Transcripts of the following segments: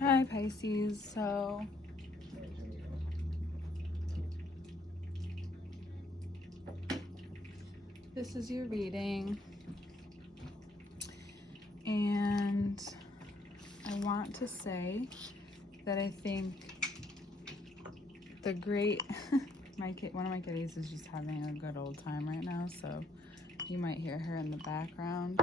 Hi Pisces, so this is your reading, and I want to say that I think the great one of my kitties is just having a good old time right now, so you might hear her in the background.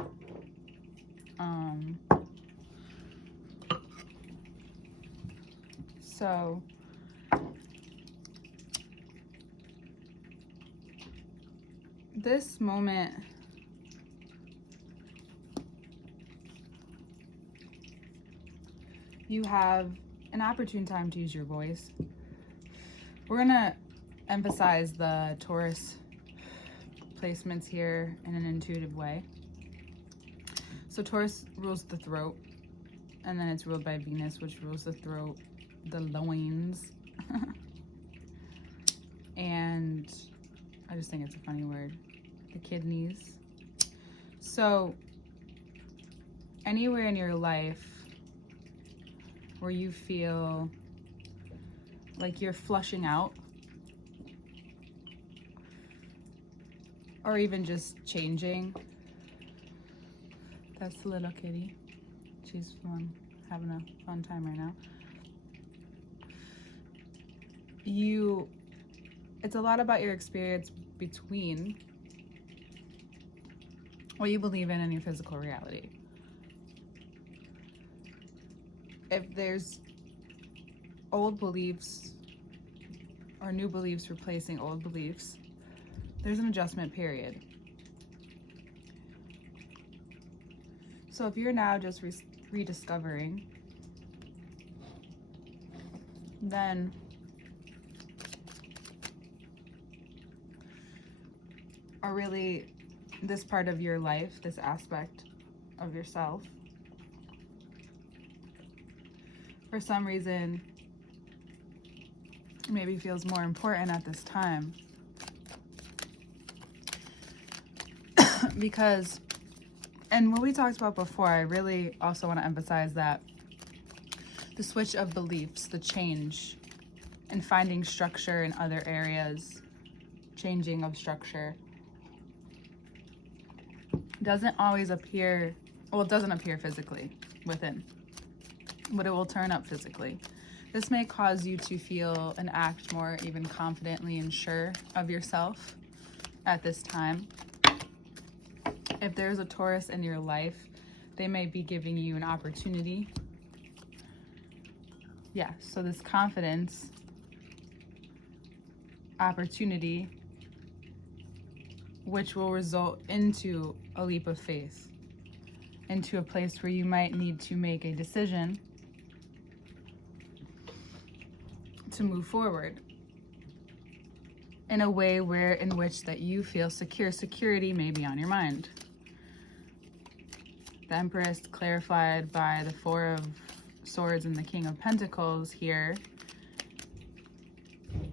So this moment you have an opportune time to use your voice. We're gonna emphasize the Taurus placements here in an intuitive way. So Taurus rules the throat, and then it's ruled by Venus, which rules the throat, the loins. And I just think it's a funny word, the kidneys. So anywhere in your life where you feel like you're flushing out, or even just changing. That's the little kitty. She's having a fun time right now. It's a lot about your experience between what you believe in and your physical reality. If there's old beliefs or new beliefs replacing old beliefs, there's an adjustment period. So if you're now just rediscovering, then or really this part of your life, this aspect of yourself, for some reason maybe feels more important at this time. Because, and what we talked about before, I really also want to emphasize that the switch of beliefs, the change, and finding structure in other areas, changing of structure, doesn't always appear, well, it doesn't appear physically within, but it will turn up physically. This may cause you to feel and act more even confidently and sure of yourself at this time. If there's a Taurus in your life, they may be giving you an opportunity. Yeah, so this confidence, opportunity, which will result into a leap of faith, into a place where you might need to make a decision to move forward in a way in which that you feel secure. Security may be on your mind. The Empress, clarified by the Four of Swords and the King of Pentacles here,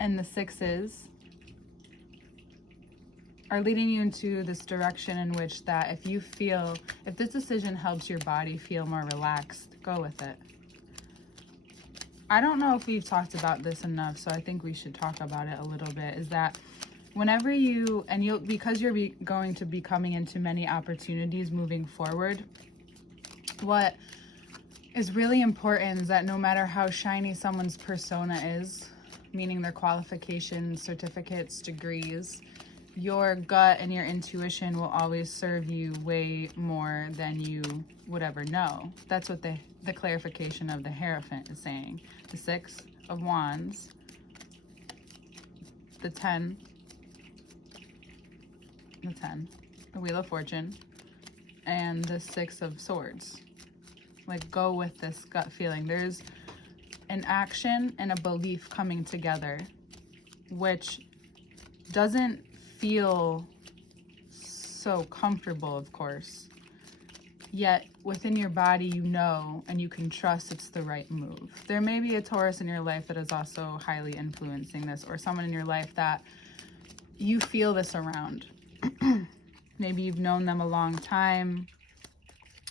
and the Sixes, are leading you into this direction in which that if this decision helps your body feel more relaxed, go with it. I don't know if we've talked about this enough, so I think we should talk about it a little bit, is that whenever because you're going to be coming into many opportunities moving forward, what is really important is that no matter how shiny someone's persona is, meaning their qualifications, certificates, degrees, your gut and your intuition will always serve you way more than you would ever know. That's what the clarification of the Hierophant is saying. The Six of Wands, the 10, the Wheel of Fortune, and the Six of Swords. Like, go with this gut feeling. There's an action and a belief coming together, which doesn't feel so comfortable, of course, yet within your body you know and you can trust it's the right move. There may be a Taurus in your life that is also highly influencing this, or someone in your life that you feel this around. Maybe you've known them a long time.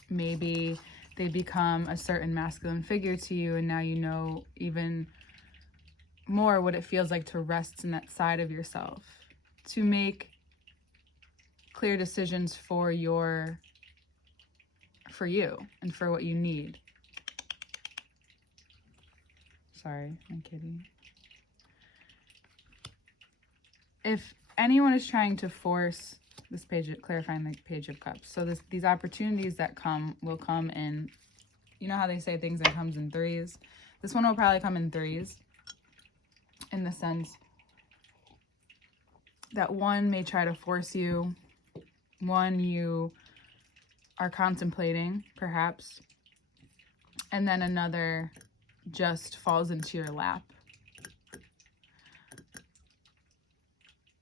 Maybe they become a certain masculine figure to you, and now you know even more what it feels like to rest in that side of yourself, to make clear decisions for you and for what you need. Sorry, I'm kidding. If anyone is trying to force this page, clarifying the Page of Cups, so these opportunities that will come in, you know how they say things that comes in threes? This one will probably come in threes, in the sense that one may try to force you, one you are contemplating, perhaps, and then another just falls into your lap.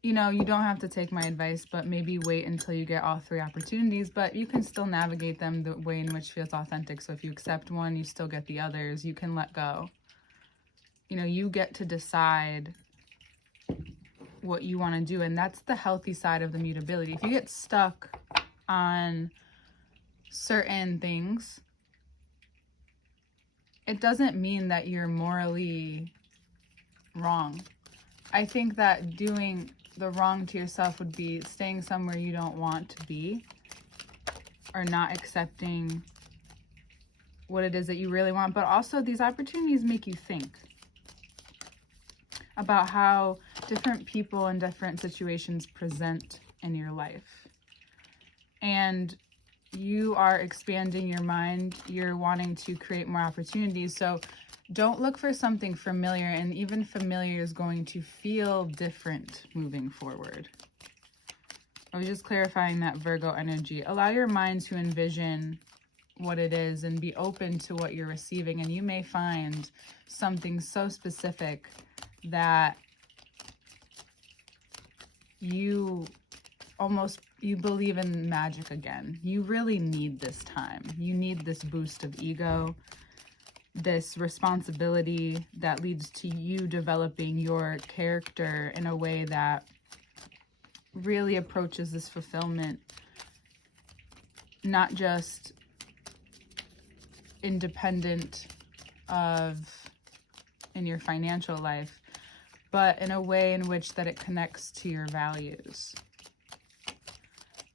You know, you don't have to take my advice, but maybe wait until you get all three opportunities, but you can still navigate them the way in which feels authentic. So if you accept one, you still get the others. You can let go. You know, you get to decide what you want to do, and that's the healthy side of the mutability. If you get stuck on certain things, it doesn't mean that you're morally wrong. I think that doing the wrong to yourself would be staying somewhere you don't want to be, or not accepting what it is that you really want. But also, these opportunities make you think about how different people and different situations present in your life. And you are expanding your mind, you're wanting to create more opportunities. So don't look for something familiar, and even familiar is going to feel different moving forward. I was just clarifying that Virgo energy. Allow your mind to envision what it is and be open to what you're receiving, and you may find something so specific that you believe in magic again. You really need this time. You need this boost of ego, this responsibility that leads to you developing your character in a way that really approaches this fulfillment, not just independent in your financial life, but in a way in which that it connects to your values.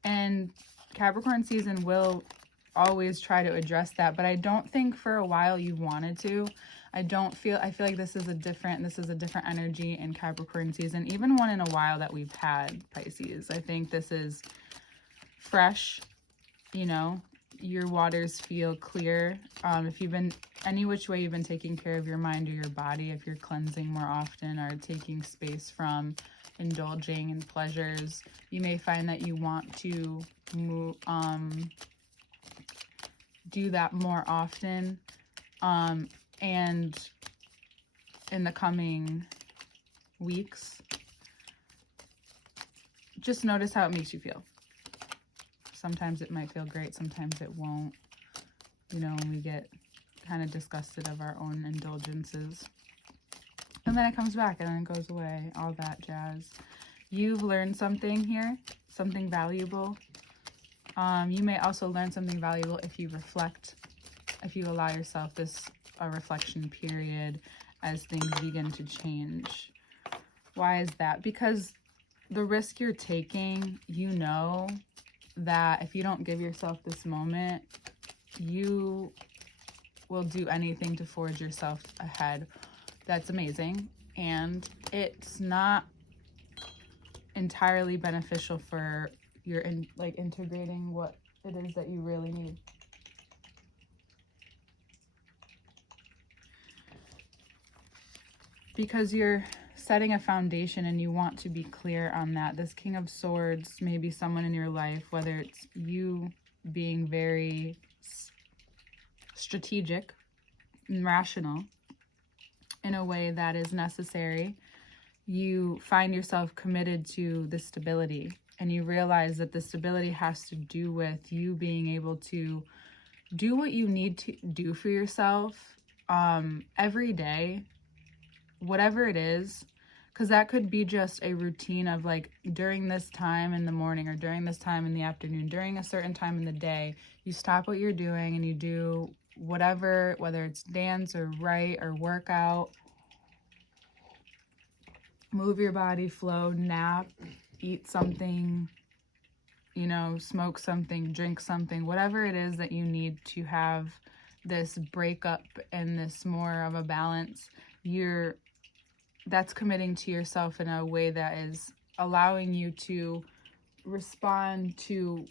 And Capricorn season will always try to address that, but I don't think for a while you wanted to. I feel like this is a different energy in Capricorn season, even one in a while that we've had, Pisces. I think this is fresh, you know, your waters feel clear. If you've been, any which way you've been taking care of your mind or your body, if you're cleansing more often or taking space from indulging in pleasures, you may find that you want to do that more often. And in the coming weeks, just notice how it makes you feel. Sometimes it might feel great, sometimes it won't. You know, when we get kind of disgusted of our own indulgences. And then it comes back and then it goes away, all that jazz. You've learned something here, something valuable. You may also learn something valuable if you reflect, if you allow yourself a reflection period as things begin to change. Why is that? Because the risk you're taking, you know that if you don't give yourself this moment, you will do anything to forge yourself ahead. That's amazing. And it's not entirely beneficial for your integrating what it is that you really need. Because you're setting a foundation and you want to be clear on that. This King of Swords may be someone in your life, whether it's you being very strategic and rational in a way that is necessary. You find yourself committed to the stability, and you realize that the stability has to do with you being able to do what you need to do for yourself every day, whatever it is. Because that could be just a routine of like during this time in the morning or during this time in the afternoon, during a certain time in the day, you stop what you're doing and you do whatever, whether it's dance or write or workout. Move your body, flow, nap, eat something, you know, smoke something, drink something, whatever it is that you need to have this breakup and this more of a balance. That's committing to yourself in a way that is allowing you to respond to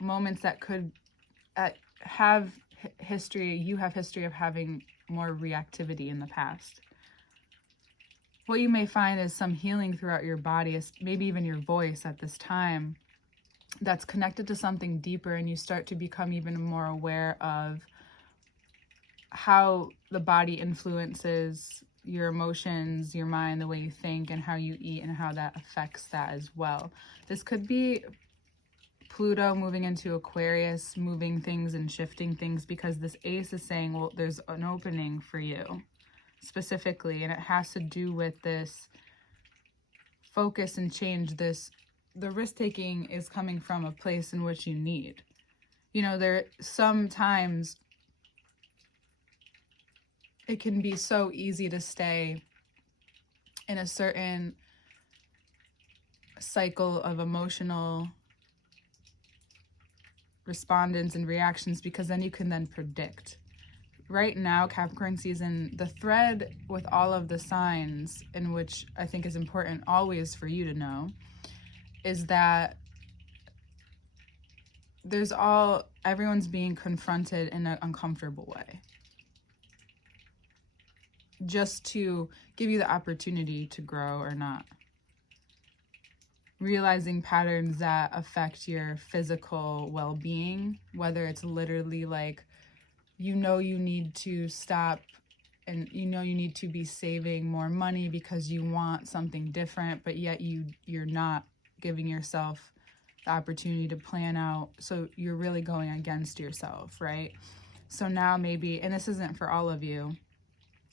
moments that could have history. You have history of having more reactivity in the past. What you may find is some healing throughout your body, maybe even your voice at this time, that's connected to something deeper, and you start to become even more aware of how the body influences your emotions, your mind, the way you think, and how you eat, and how that affects that as well. This could be Pluto moving into Aquarius, moving things and shifting things, because this ace is saying, well, there's an opening for you specifically, and it has to do with this focus and change. The risk-taking is coming from a place in which you need. You know, there sometimes it can be so easy to stay in a certain cycle of emotional respondents and reactions, because then you can then predict. Right now, Capricorn season, the thread with all of the signs, in which I think is important always for you to know, is that everyone's being confronted in an uncomfortable way, just to give you the opportunity to grow or not. Realizing patterns that affect your physical well-being, whether it's literally like, you need to stop, and you need to be saving more money because you want something different, but yet you're not giving yourself the opportunity to plan out, so you're really going against yourself, right? So now maybe, and this isn't for all of you,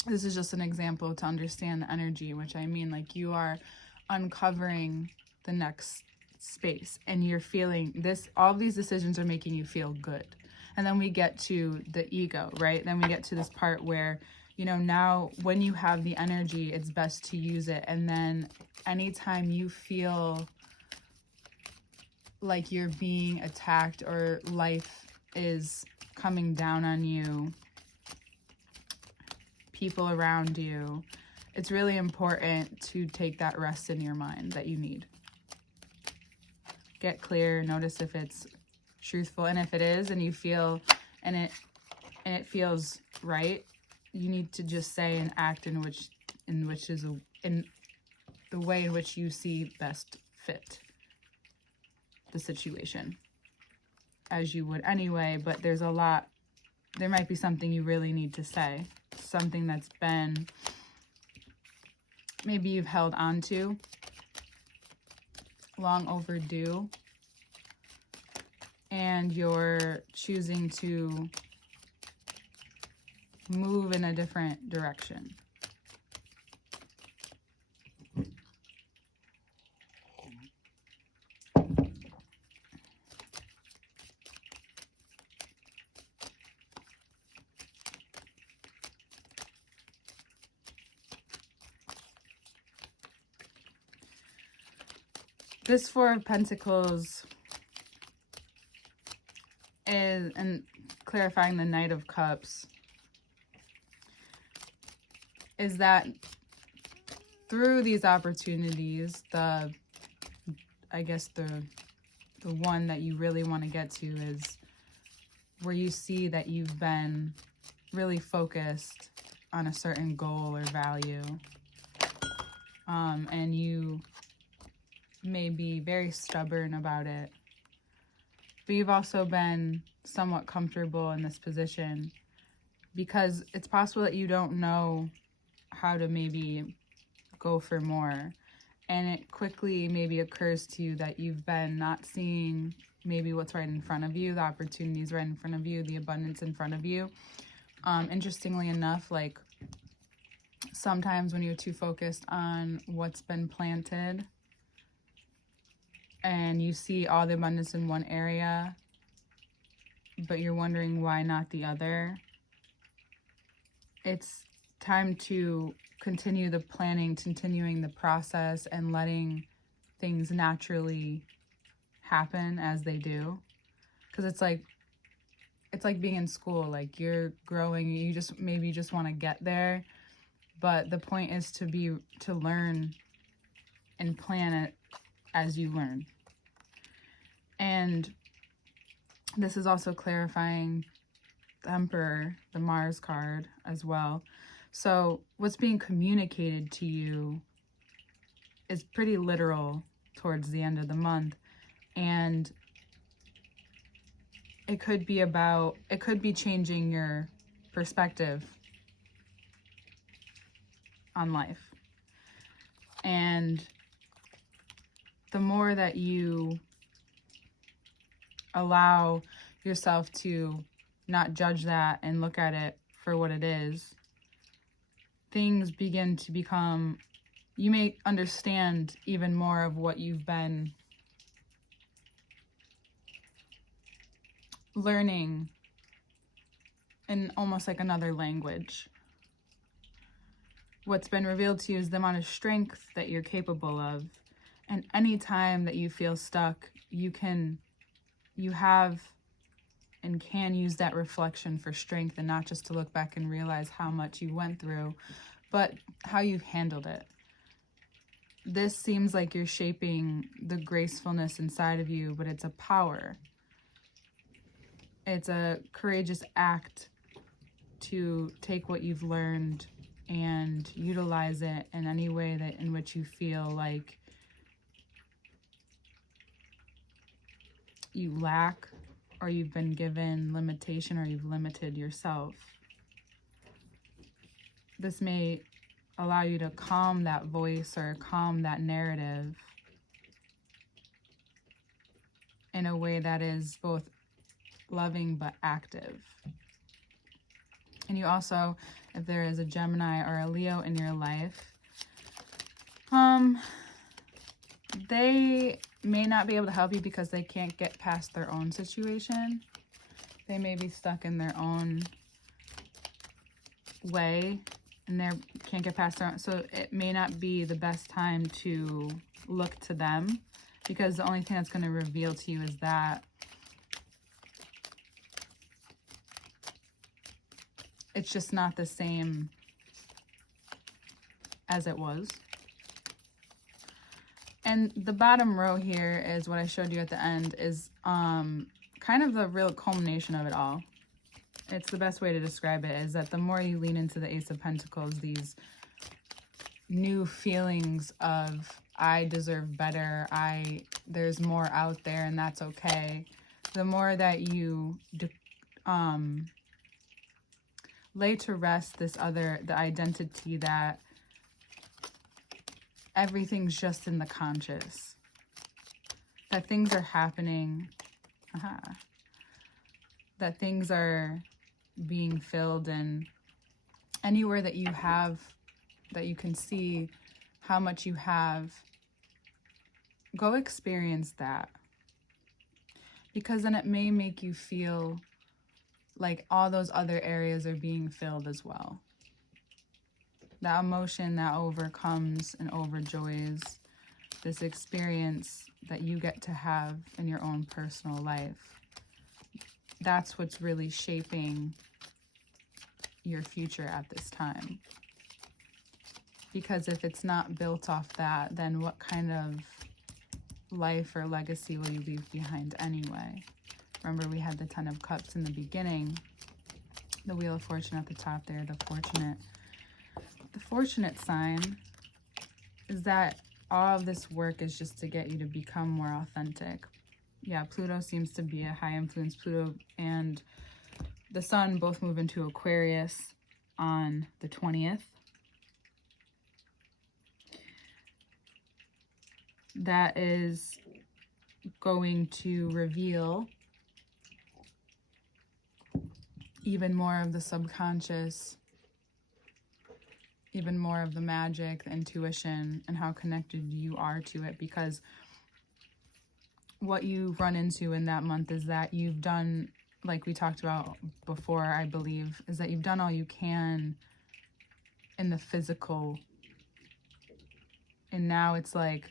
this is just an example to understand the energy, which I mean, like, you are uncovering the next space, and you're feeling this, all of these decisions are making you feel good. And then we get to the ego, right? Then we get to this part where, you know, now when you have the energy, it's best to use it. And then anytime you feel like you're being attacked or life is coming down on you, people around you, it's really important to take that rest in your mind that you need. Get clear, notice if it's truthful, and if it is, and you feel, and it feels right, you need to just say and act in the way in which you see best fit the situation, as you would anyway. But there might be something you really need to say, something that's been, maybe you've held on to, long overdue, and you're choosing to move in a different direction. This Four of Pentacles is, and clarifying the Knight of Cups, is that through these opportunities, I guess the one that you really want to get to is where you see that you've been really focused on a certain goal or value, and you may be very stubborn about it, but you've also been somewhat comfortable in this position because it's possible that you don't know how to maybe go for more, and it quickly maybe occurs to you that you've been not seeing maybe what's right in front of you, the opportunities right in front of you, the abundance in front of you. Interestingly enough, like, sometimes when you're too focused on what's been planted and you see all the abundance in one area, but you're wondering why not the other, it's time to continue the planning, continuing the process, and letting things naturally happen as they do. Because it's like being in school. Like, you're growing, you just want to get there, but the point is to learn and plan it as you learn. And this is also clarifying the Emperor, the Mars card as well. So what's being communicated to you is pretty literal towards the end of the month. And it could be changing your perspective on life. And the more that you allow yourself to not judge that and look at it for what it is, things begin to become, you may understand even more of what you've been learning in almost like another language. What's been revealed to you is the amount of strength that you're capable of. And any time that you feel stuck, you have and can use that reflection for strength, and not just to look back and realize how much you went through, but how you handled it. This seems like you're shaping the gracefulness inside of you, but it's a power. It's a courageous act to take what you've learned and utilize it in any way in which you feel like you lack, or you've been given limitation, or you've limited yourself. This may allow you to calm that voice or calm that narrative in a way that is both loving but active. And you also, if there is a Gemini or a Leo in your life, they may not be able to help you because they can't get past their own situation. They may be stuck in their own way and they can't get past their own. So it may not be the best time to look to them, because the only thing that's going to reveal to you is that it's just not the same as it was. And the bottom row here is what I showed you at the end, is kind of the real culmination of it all. It's the best way to describe it, is that the more you lean into the Ace of Pentacles, these new feelings of, I deserve better, there's more out there and that's okay. The more that you lay to rest the identity that everything's just in the conscious, that things are happening, that things are being filled, and anywhere that you have, that you can see how much you have, go experience that, because then it may make you feel like all those other areas are being filled as well. That emotion that overcomes and overjoys this experience that you get to have in your own personal life. That's what's really shaping your future at this time. Because if it's not built off that, then what kind of life or legacy will you leave behind anyway? Remember, we had the Ten of Cups in the beginning, the Wheel of Fortune at the top there, the fortunate sign is that all of this work is just to get you to become more authentic. Yeah, Pluto seems to be a high influence. Pluto and the Sun both move into Aquarius on the 20th. That is going to reveal even more of the subconscious, even more of the magic, the intuition, and how connected you are to it. Because what you run into in that month is that you've done, like we talked about before, I believe, is that you've done all you can in the physical. And now it's like,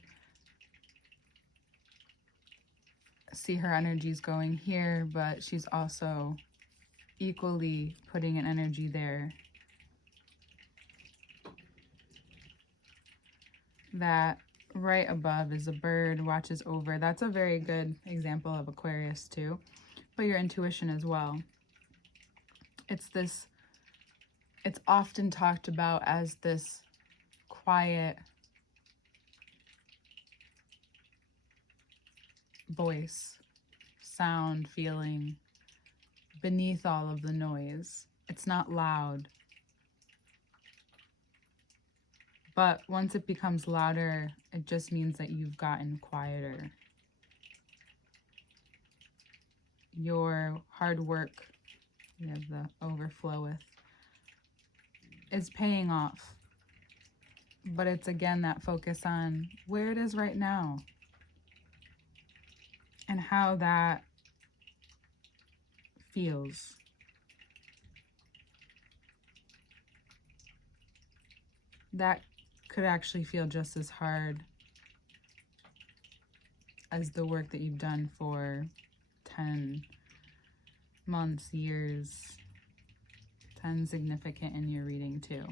see her energies going here, but she's also equally putting an energy there. That right above is a bird, watches over. That's a very good example of Aquarius too, but your intuition as well. It's this, it's often talked about as this quiet voice, sound, feeling beneath all of the noise. It's not loud. But once it becomes louder, it just means that you've gotten quieter. Your hard work, you have the overflow with, is paying off. But it's again that focus on where it is right now and how that feels. That could actually feel just as hard as the work that you've done for 10 months, years. 10 significant in your reading too.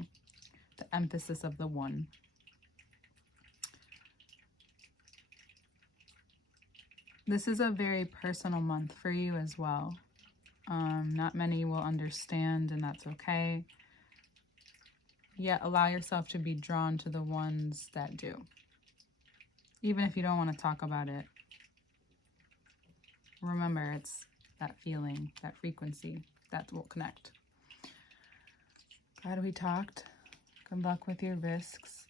The emphasis of the one. This is a very personal month for you as well. Not many will understand, and that's okay. Yet allow yourself to be drawn to the ones that do. Even if you don't want to talk about it. Remember, it's that feeling, that frequency that will connect. Glad we talked. Good luck with your risks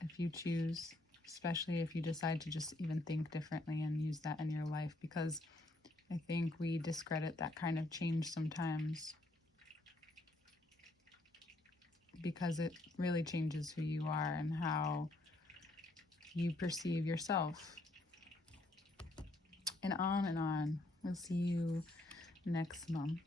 if you choose, especially if you decide to just even think differently and use that in your life, because I think we discredit that kind of change sometimes because it really changes who you are and how you perceive yourself. And on and on. We'll see you next month.